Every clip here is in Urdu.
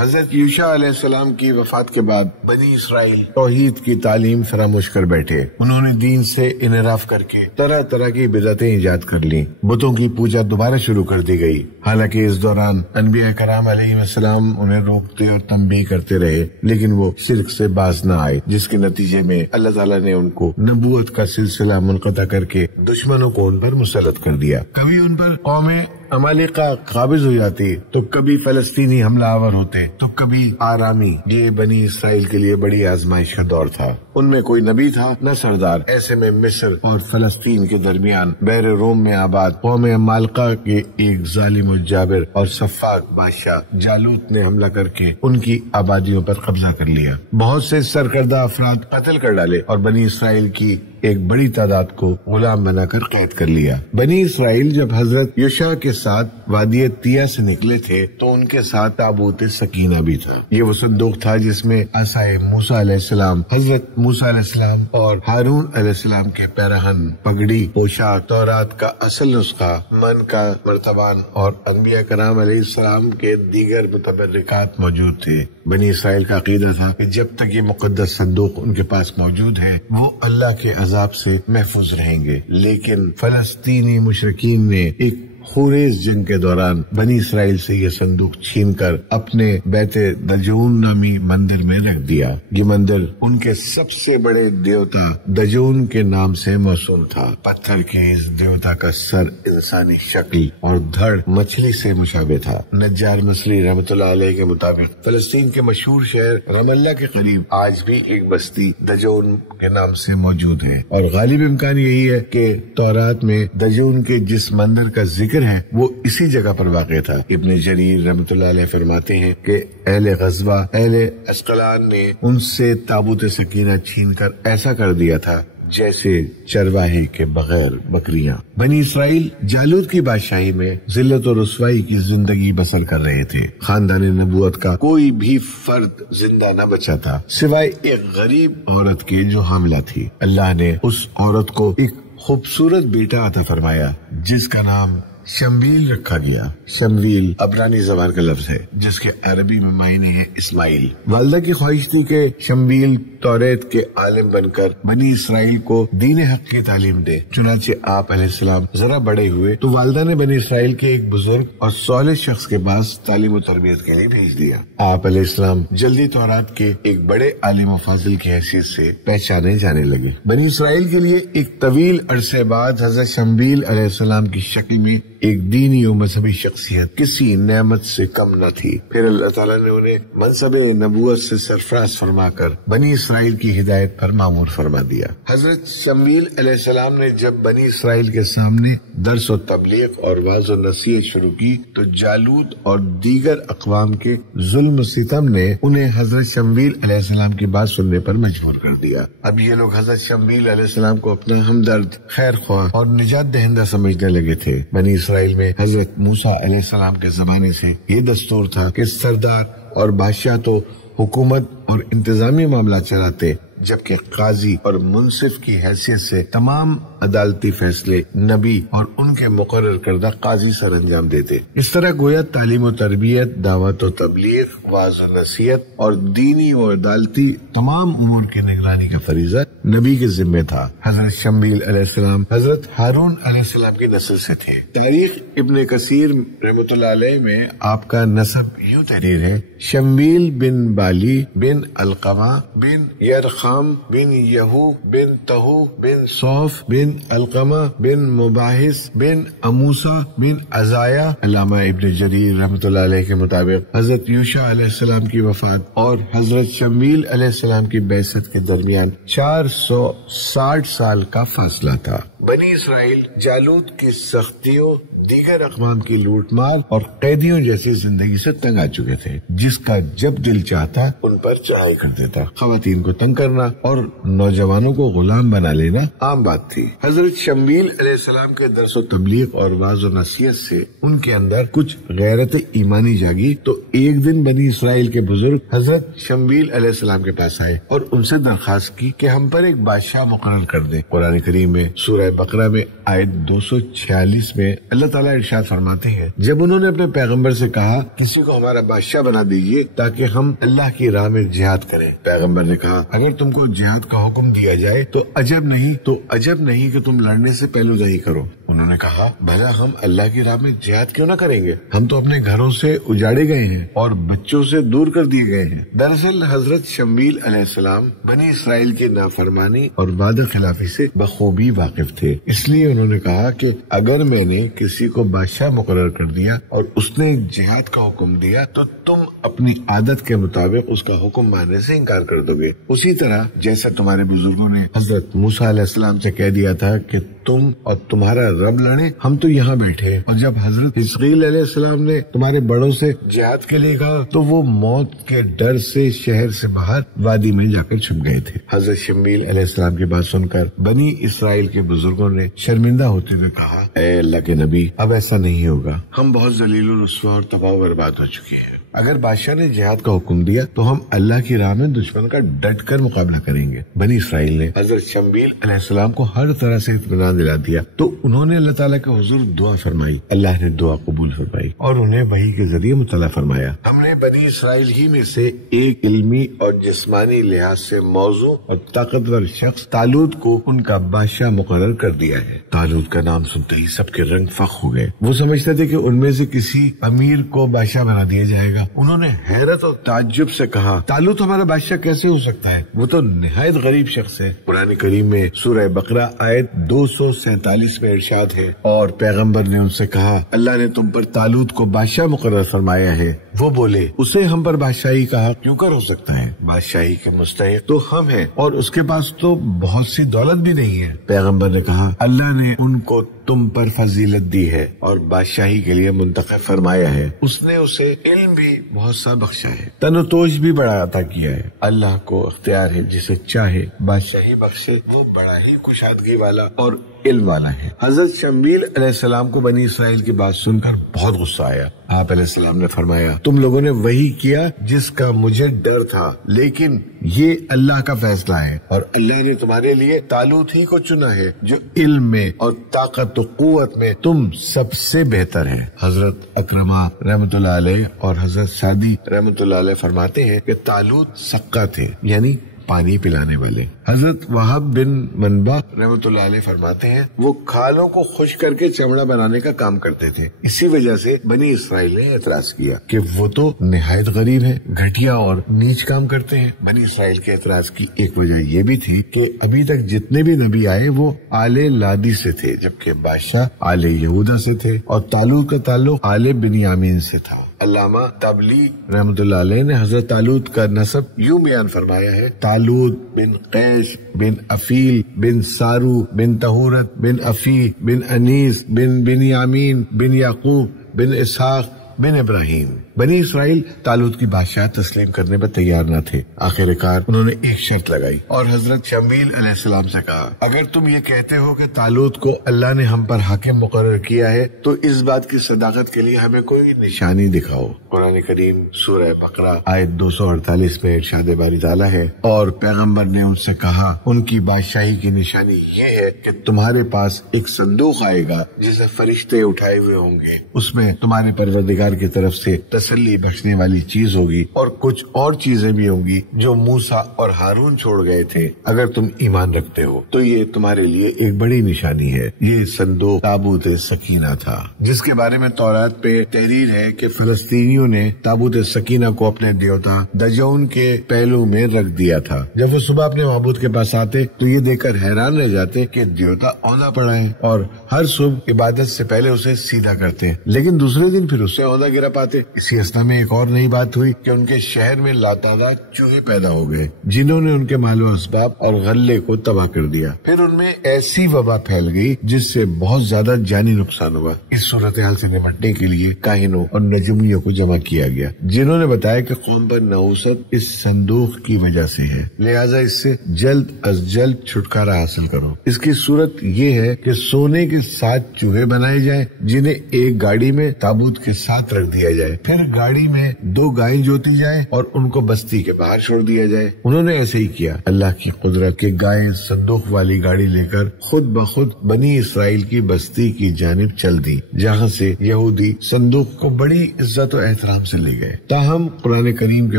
حضرت یوشع علیہ السلام کی وفات کے بعد بنی اسرائیل توحید کی تعلیم فراموش کر بیٹھے. انہوں نے دین سے انحراف کر کے طرح طرح کی بدعتیں ایجاد کر لی. بتوں کی پوجا دوبارہ شروع کر دی گئی. حالانکہ اس دوران انبیاء کرام علیہ السلام انہیں روکتے اور تنبیہ کرتے رہے، لیکن وہ شرک سے باز نہ آئے، جس کے نتیجے میں اللہ تعالیٰ نے ان کو نبوت کا سلسلہ منقطع کر کے دشمنوں کو ان پر مسلط کر دیا. کبھی ان پر قوم عمالقہ قابض ہو جاتی، تو کبھی فلسطینی حملہ آور ہوتے، تو کبھی آرامی. یہ بنی اسرائیل کے لیے بڑی آزمائش کا دور تھا. ان میں کوئی نبی تھا نہ سردار. ایسے میں مصر اور فلسطین کے درمیان بحر روم میں آباد قوم عمالقہ کے ایک ظالم و جابر اور سفاک بادشاہ جالوت نے حملہ کر کے ان کی آبادیوں پر قبضہ کر لیا. بہت سے سرکردہ افراد قتل کر ڈالے اور بنی اسرائیل کی ایک بڑی تعداد کو غلام بنا کر قید کر لیا. بنی اسرائیل جب حضرت یوشع کے ساتھ وادی طیہ سے نکلے تھے تو ان کے ساتھ تابوت سکینہ بھی تھا. یہ وہ صندوق تھا جس میں عصائے موسیٰ علیہ السلام، حضرت موسیٰ علیہ السلام اور ہارون علیہ السلام کے پیراہن، پگڑی، پوشاک، تورات کا اصل نسخہ، من کا مرتبان اور انبیاء کرام علیہ السلام کے دیگر متبرکات موجود تھے. بنی اسرائیل کا عقیدہ تھا کہ جب تک یہ مقدس صندوق ان کے پاس موجود ہے وہ اللہ کے عذاب سے محفوظ رہیں گے. لیکن فلسطینی مشرکین نے ایک خوریز جنگ کے دوران بنی اسرائیل سے یہ صندوق چھین کر اپنے بیت دجون نامی مندر میں رکھ دیا. یہ مندر ان کے سب سے بڑے دیوتا دجون کے نام سے موسوم تھا. پتھر کے اس دیوتا کا سر انسانی شکل اور دھڑ مچھلی سے مشابہ تھا. نجار مصری رحمۃ اللہ علیہ کے مطابق فلسطین کے مشہور شہر رام اللہ کے قریب آج بھی ایک بستی دجون کے نام سے موجود ہے، اور غالب امکان یہی ہے کہ تورات میں دجون کے جس مندر کا ذکر ہے وہ اسی جگہ پر واقع تھا. ابن جریر رحمۃ اللہ علیہ فرماتے ہیں کہ اہل غزوہ، اہل اسقلان نے ان سے تابوت سکینہ چھین کر ایسا کر دیا تھا جیسے چرواہے کے بغیر بکریاں. بنی اسرائیل جالوت کی بادشاہی میں ذلت و رسوائی کی زندگی بسر کر رہے تھے. خاندان نبوت کا کوئی بھی فرد زندہ نہ بچا تھا سوائے ایک غریب عورت کے جو حاملہ تھی. اللہ نے اس عورت کو ایک خوبصورت بیٹا عطا فرمایا جس کا نام شمویل رکھا گیا. شمویل عبرانی زبان کا لفظ ہے جس کے عربی میں معنی ہے اسماعیل. والدہ کی خواہش تھی کہ شمویل توریت کے عالم بن کر بنی اسرائیل کو دین حق کی تعلیم دے. چنانچہ آپ علیہ السلام ذرا بڑے ہوئے تو والدہ نے بنی اسرائیل کے ایک بزرگ اور صالح شخص کے پاس تعلیم و تربیت کے لیے بھیج دیا. آپ علیہ السلام جلدی تورات کے ایک بڑے عالم و فاضل کی حیثیت سے پہچانے جانے لگے. بنی اسرائیل کے لیے ایک طویل عرصے بعد حضرت شمویل علیہ السلام کی شکل میں ایک دینی و مذہبی شخصیت کسی نعمت سے کم نہ تھی. پھر اللہ تعالیٰ نے انہیں منصب نبوت سے سرفراز فرما کر بنی اسرائیل کی ہدایت پر مامور فرما دیا. حضرت شمویل علیہ السلام نے جب بنی اسرائیل کے سامنے درس و تبلیغ اور واعظ و نصیحت شروع کی تو جالوت اور دیگر اقوام کے ظلم و ستم نے انہیں حضرت شمویل علیہ السلام کی بات سننے پر مجبور کر دیا. اب یہ لوگ حضرت شمویل علیہ السلام کو اپنا ہمدرد، خیر خواہ اور نجات دہندہ سمجھنے لگے تھے. بنی اسرائیل میں حضرت موسیٰ علیہ السلام کے زمانے سے یہ دستور تھا کہ سردار اور بادشاہ تو حکومت اور انتظامی معاملات چلاتے، جبکہ قاضی اور منصف کی حیثیت سے تمام عدالتی فیصلے نبی اور ان کے مقرر کردہ قاضی سر انجام دیتے. اس طرح گویا تعلیم و تربیت، دعوت و تبلیغ، واعظ و نصیحت اور دینی و عدالتی تمام امور کی نگرانی کا فریضہ نبی کے ذمہ تھا. حضرت شمویل علیہ السلام حضرت ہارون علیہ السلام کی نسل سے تھے. تاریخ ابن کثیر رحمۃ اللہ علیہ میں آپ کا نسب یوں تحریر ہے: شمویل بن بالی بن القمہ بن یرخام بن یہو بن تہو بن صوف بن القمہ بن مباحث بن اموسا بن عزایا. علامہ ابن جریر رحمۃ اللہ علیہ کے مطابق حضرت یوشع علیہ السلام کی وفات اور حضرت شمویل علیہ السلام کی بعثت کے درمیان 460 سال کا فاصلہ تھا. بنی اسرائیل جالوت کی سختیوں، دیگر اقوام کی لوٹ مار اور قیدیوں جیسی زندگی سے تنگ آ چکے تھے، جس کا جب دل چاہتا ان پر چڑھائی کر دیتا. خواتین کو تنگ کرنا اور نوجوانوں کو غلام بنا لینا عام بات تھی. حضرت شمویل علیہ السلام کے درس و تبلیغ اور واعظ و نصیحت سے ان کے اندر کچھ غیرت ایمانی جاگی تو ایک دن بنی اسرائیل کے بزرگ حضرت شمویل علیہ السلام کے پاس آئے اور ان سے درخواست کی کہ ہم پر ایک بادشاہ مقرر کر دیں. قرآن کریم میں سورہ سورہ بقرہ میں آیت 246 میں اللہ تعالیٰ ارشاد فرماتے ہیں، جب انہوں نے اپنے پیغمبر سے کہا کسی کو ہمارا بادشاہ بنا دیجیے تاکہ ہم اللہ کی راہ میں جہاد کریں، پیغمبر نے کہا اگر تم کو جہاد کا حکم دیا جائے تو عجب نہیں کہ تم لڑنے سے پہلو دہی کرو۔ انہوں نے کہا بھلا ہم اللہ کی راہ میں جہاد کیوں نہ کریں گے؟ ہم تو اپنے گھروں سے اجاڑے گئے ہیں اور بچوں سے دور کر دیے گئے ہیں۔ دراصل حضرت شمیل علیہ السلام بنی اسرائیل کی نافرمانی اور وعدہ خلافی سے بخوبی واقف تھے، اس لیے انہوں نے کہا کہ اگر میں نے کسی کو بادشاہ مقرر کر دیا اور اس نے جہاد کا حکم دیا تو تم اپنی عادت کے مطابق اس کا حکم ماننے سے انکار کر دو گے، اسی طرح جیسا تمہارے بزرگوں نے حضرت موسیٰ علیہ السلام سے کہہ دیا تھا کہ تم اور تمہارا رب لڑے، ہم تو یہاں بیٹھے ہیں۔ اور جب حضرت حزقیل علیہ السلام نے تمہارے بڑوں سے جہاد کے لیے کہا تو وہ موت کے ڈر سے شہر سے باہر وادی میں جا کر چھپ گئے تھے۔ حضرت شمیل علیہ السلام کی بات سن کر بنی اسرائیل کے بزرگوں نے شرمندہ ہوتے ہوئے کہا اے اللہ کے نبی، اب ایسا نہیں ہوگا، ہم بہت ذلیل و رسوا اور تباہ و برباد ہو چکے ہیں۔ اگر بادشاہ نے جہاد کا حکم دیا تو ہم اللہ کی راہ میں دشمن کا ڈٹ کر مقابلہ کریں گے۔ بنی اسرائیل نے حضرت شمیل علیہ السلام کو ہر طرح سے اطمینان دلا دیا تو انہوں نے اللہ تعالیٰ کے حضور دعا فرمائی، اللہ نے دعا قبول فرمائی اور انہیں وحی کے ذریعے مطلع فرمایا۔ ہم نے بنی اسرائیل ہی میں سے ایک علمی اور جسمانی لحاظ سے موزوں اور طاقتور شخص طالوت کو ان کا بادشاہ مقرر کر دیا ہے۔ طالوت کا نام سنتے ہی سب کے رنگ فخ ہو گئے، وہ سمجھتے تھے کہ ان میں سے کسی امیر کو بادشاہ بنا دیا جائے گا۔ انہوں نے حیرت اور تعجب سے کہا طالوت ہمارا بادشاہ کیسے ہو سکتا ہے؟ وہ تو نہایت غریب شخص ہے۔ قرآن کریم میں سورہ بقرہ آیت 247 میں ارشاد ہے، اور پیغمبر نے ان سے کہا اللہ نے تم پر طالوت کو بادشاہ مقرر فرمایا ہے۔ وہ بولے اسے ہم پر بادشاہی کا حق کیوں کر ہو سکتا ہے؟ بادشاہی کے مستحق تو ہم ہیں اور اس کے پاس تو بہت سی دولت بھی نہیں ہے۔ پیغمبر نے کہا اللہ نے ان کو تم پر فضیلت دی ہے اور بادشاہی کے لیے منتخب فرمایا ہے، اس نے اسے علم بھی بہت سا بخشا ہے، تن و توج بھی بڑا عطا کیا ہے۔ اللہ کو اختیار ہے جسے چاہے بادشاہی بخشے، وہ بڑا ہی کشادگی والا اور علم والا ہے۔ حضرت شمیل علیہ السلام کو بنی اسرائیل کی بات سن کر بہت غصہ آیا۔ آپ علیہ السلام نے فرمایا تم لوگوں نے وہی کیا جس کا مجھے ڈر تھا، لیکن یہ اللہ کا فیصلہ ہے اور اللہ نے تمہارے لیے طالوت ہی کو چنا ہے جو علم میں اور طاقت و قوت میں تم سب سے بہتر ہے۔ حضرت اکرمہ رحمۃ اللہ علیہ اور حضرت سعدی رحمۃ اللہ علیہ فرماتے ہیں کہ طالوت سقا تھے، یعنی پانی پلانے والے۔ حضرت وہب بن منبع رحمۃ اللہ علیہ فرماتے ہیں وہ کھالوں کو خشک کر کے چمڑا بنانے کا کام کرتے تھے، اسی وجہ سے بنی اسرائیل نے اعتراض کیا کہ وہ تو نہایت غریب ہیں، گھٹیا اور نیچ کام کرتے ہیں۔ بنی اسرائیل کے اعتراض کی ایک وجہ یہ بھی تھی کہ ابھی تک جتنے بھی نبی آئے وہ آل لادی سے تھے، جبکہ بادشاہ آل یہودا سے تھے اور طالوت کا تعلق آل بنیامین سے تھا۔ علامہ تبلی رحمۃ اللہ علیہ نے حضرت طالوت کا نسب یوں بیان فرمایا ہے، طالوت بن قیس بن افیل بن سارو بن تہورت بن افی بن انیس بن بنیامین بن یعقوب بن اسحاق بن ابراہیم۔ بنی اسرائیل طالوت کی بادشاہ تسلیم کرنے پر تیار نہ تھے، آخر کار انہوں نے ایک شرط لگائی اور حضرت شمیل علیہ السلام سے کہا اگر تم یہ کہتے ہو کہ طالوت کو اللہ نے ہم پر حاکم مقرر کیا ہے تو اس بات کی صداقت کے لیے ہمیں کوئی نشانی دکھاؤ۔ قرآن کریم سورہ بقرہ آیت 248 میں ارشاد باری تعالیٰ ہے، اور پیغمبر نے ان سے کہا ان کی بادشاہی کی نشانی یہ ہے کہ تمہارے پاس ایک صندوق آئے گا جسے فرشتے اٹھائے ہوئے ہوں گے، اس میں تمہارے پروردگار کی طرف سے تسلی بخشنے والی چیز ہوگی اور کچھ اور چیزیں بھی ہوں گی جو موسیٰ اور ہارون چھوڑ گئے تھے۔ اگر تم ایمان رکھتے ہو تو یہ تمہارے لیے ایک بڑی نشانی ہے۔ یہ صندوق تابوت سکینہ تھا، جس کے بارے میں تورات پہ تحریر ہے کہ فلسطینیوں نے تابوت سکینہ کو اپنے دیوتا دجون کے پہلو میں رکھ دیا تھا۔ جب وہ صبح اپنے معبود کے پاس آتے تو یہ دیکھ کر حیران رہ جاتے کہ دیوتا اوندا پڑا ہے، اور ہر صبح عبادت سے پہلے اسے سیدھا کرتے، لیکن دوسرے دن پھر اسے اوندا گرا پاتے۔ اسی اسنا میں ایک اور نئی بات ہوئی کہ ان کے شہر میں لاتعداد چوہے پیدا ہو گئے جنہوں نے ان کے مال و اسباب اور غلے کو تباہ کر دیا۔ پھر ان میں ایسی وبا پھیل گئی جس سے بہت زیادہ جانی نقصان ہوا۔ اس صورتحال سے نمٹنے کے لیے کاہنوں اور نجومیوں کو جمع کیا گیا، جنہوں نے بتایا کہ قوم پر نحوست اس صندوق کی وجہ سے ہے، لہٰذا اس سے جلد از جلد چھٹکارا حاصل کرو۔ اس کی صورت یہ ہے کہ سونے کے 7 چوہے بنائے جائیں جنہیں ایک گاڑی میں تابوت کے ساتھ رکھ دیا جائے، پھر پھر گاڑی میں 2 گائیں جوتی جائیں اور ان کو بستی کے باہر چھوڑ دیا جائے۔ انہوں نے ایسے ہی کیا۔ اللہ کی قدرت کے گائیں صندوق والی گاڑی لے کر خود بخود بنی اسرائیل کی بستی کی جانب چل دی، جہاں سے یہودی صندوق کو بڑی عزت و احترام سے لے گئے۔ تاہم قرآن کریم کے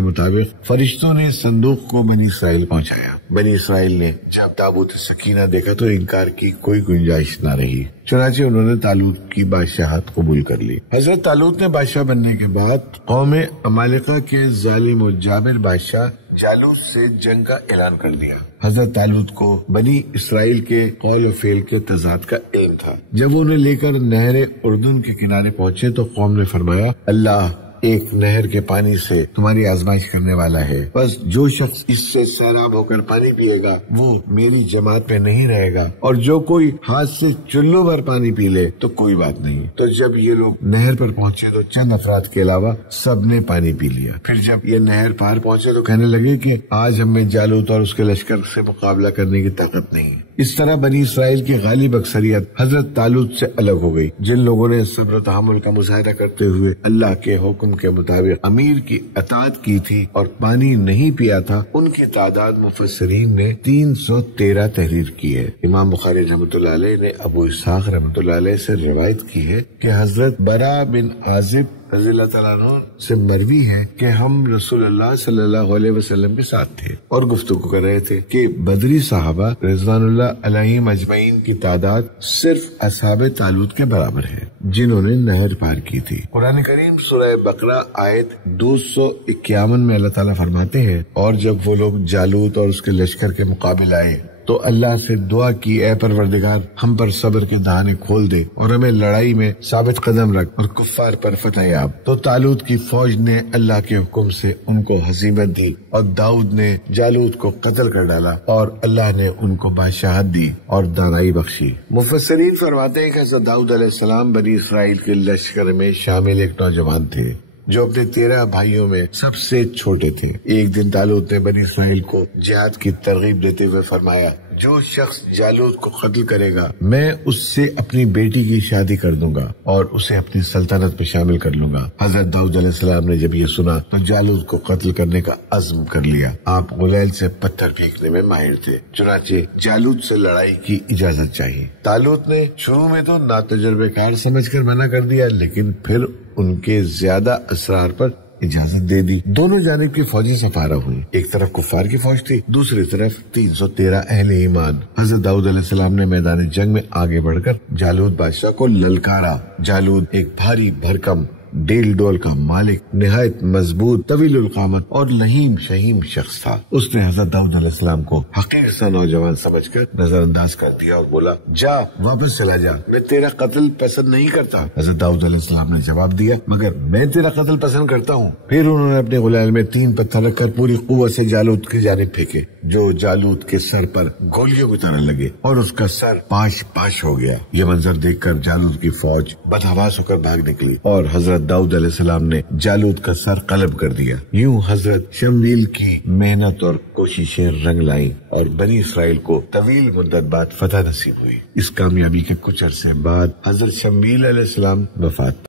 مطابق فرشتوں نے صندوق کو بنی اسرائیل پہنچایا۔ بنی اسرائیل نے جب تابوت سکینہ دیکھا تو انکار کی کوئی گنجائش نہ رہی، چنانچہ انہوں نے طالوت کی بادشاہت قبول کر لی۔ حضرت طالوت نے بادشاہ بننے کے بعد قوم عمالقہ کے ظالم و جابر بادشاہ جالوت سے جنگ کا اعلان کر دیا۔ حضرت طالوت کو بنی اسرائیل کے قول و فعل کے تضاد کا علم تھا۔ جب وہ انہیں لے کر نہر اردن کے کنارے پہنچے تو قوم نے فرمایا، اللہ ایک نہر کے پانی سے تمہاری آزمائش کرنے والا ہے، بس جو شخص اس سے سیراب ہو کر پانی پیے گا وہ میری جماعت میں نہیں رہے گا، اور جو کوئی ہاتھ سے چلو بھر پانی پی لے تو کوئی بات نہیں۔ تو جب یہ لوگ نہر پر پہنچے تو چند افراد کے علاوہ سب نے پانی پی لیا۔ پھر جب یہ نہر پار پہنچے تو کہنے لگے کہ آج ہم میں جالوت اور اس کے لشکر سے مقابلہ کرنے کی طاقت نہیں۔ اس طرح بنی اسرائیل کی غالب اکثریت حضرت طالوت سے الگ ہو گئی۔ جن لوگوں نے صبر و تحمل کا مظاہرہ کرتے ہوئے اللہ کے حکم کے مطابق امیر کی اطاعت کی تھی اور پانی نہیں پیا تھا، ان کی تعداد مفسرین نے 313 تحریر کی ہے۔ امام بخاری رحمۃ اللہ علیہ نے ابو اسحاق رحمۃ اللہ علیہ سے روایت کی ہے کہ حضرت برا بن عازب رضی اللہ تعالیٰ عنہ سے مروی ہے کہ ہم رسول اللہ صلی اللہ علیہ وسلم کے ساتھ تھے اور گفتگو کر رہے تھے کہ بدری صحابہ رضوان اللہ علیہم اجمعین کی تعداد صرف اصحاب طالوت کے برابر ہے جنہوں نے نہر پار کی تھی۔ قرآن کریم سورہ بقرہ آیت 251 میں اللہ تعالیٰ فرماتے ہیں، اور جب وہ لوگ جالوت اور اس کے لشکر کے مقابل آئے تو اللہ سے دعا کی، اے پروردگار ہم پر صبر کے دہانے کھول دے اور ہمیں لڑائی میں ثابت قدم رکھ اور کفار پر فتح یاب۔ تو طالوت کی فوج نے اللہ کے حکم سے ان کو ہزیمت دی اور داؤد نے جالوت کو قتل کر ڈالا اور اللہ نے ان کو بادشاہت دی اور دانائی بخشی۔ مفسرین فرماتے ہیں کہ حضرت داؤد علیہ السلام بنی اسرائیل کے لشکر میں شامل ایک نوجوان تھے جو اپنے 13 بھائیوں میں سب سے چھوٹے تھے۔ ایک دن طالوت نے بنی اسرائیل کو جہاد کی ترغیب دیتے ہوئے فرمایا، جو شخص جالوت کو قتل کرے گا میں اس سے اپنی بیٹی کی شادی کر دوں گا اور اسے اپنی سلطنت میں شامل کر لوں گا۔ حضرت داؤد علیہ السلام نے جب یہ سنا تو جالوت کو قتل کرنے کا عزم کر لیا۔ آپ غلیل سے پتھر پھینکنے میں ماہر تھے، چنانچہ جالوت سے لڑائی کی اجازت چاہیے۔ طالوت نے شروع میں تو ناتجربہ کار سمجھ کر منع کر دیا، لیکن پھر ان کے زیادہ اسرار پر اجازت دے دی۔ دونوں جانب کی فوجیں سفارہ ہوئی، ایک طرف کفار کی فوج تھی، دوسری طرف 313 اہل ایمان۔ حضرت داؤد علیہ السلام نے میدان جنگ میں آگے بڑھ کر جالوت بادشاہ کو للکارا۔ جالوت ایک بھاری بھرکم ڈیل ڈول کا مالک، نہایت مضبوط، طویل القامت اور لہیم شہیم شخص تھا۔ اس نے حضرت داؤد علیہ السلام کو حقیر سا نوجوان سمجھ کر نظر انداز کر دیا اور بولا، جا واپس چلا جا، میں تیرا قتل پسند نہیں کرتا۔ حضرت داؤد علیہ السلام نے جواب دیا، مگر میں تیرا قتل پسند کرتا ہوں۔ پھر انہوں نے اپنے غلال میں 3 پتھر رکھ کر پوری قوت سے جالوت کی جانب پھینکے، جو جالوت کے سر پر گولیوں کی طرح لگے اور اس کا سر پاش پاش ہو گیا۔ یہ منظر دیکھ کر جالوت کی فوج بدحواس ہو کر بھاگ نکلی اور حضرت داؤد علیہ السلام نے جالوت کا سر قلب کر دیا۔ یوں حضرت شمویل کی محنت اور کوششیں رنگ لائیں اور بنی اسرائیل کو طویل مدت بعد فتح نصیب ہوئی۔ اس کامیابی کے کچھ عرصے بعد حضرت شمویل علیہ السلام وفات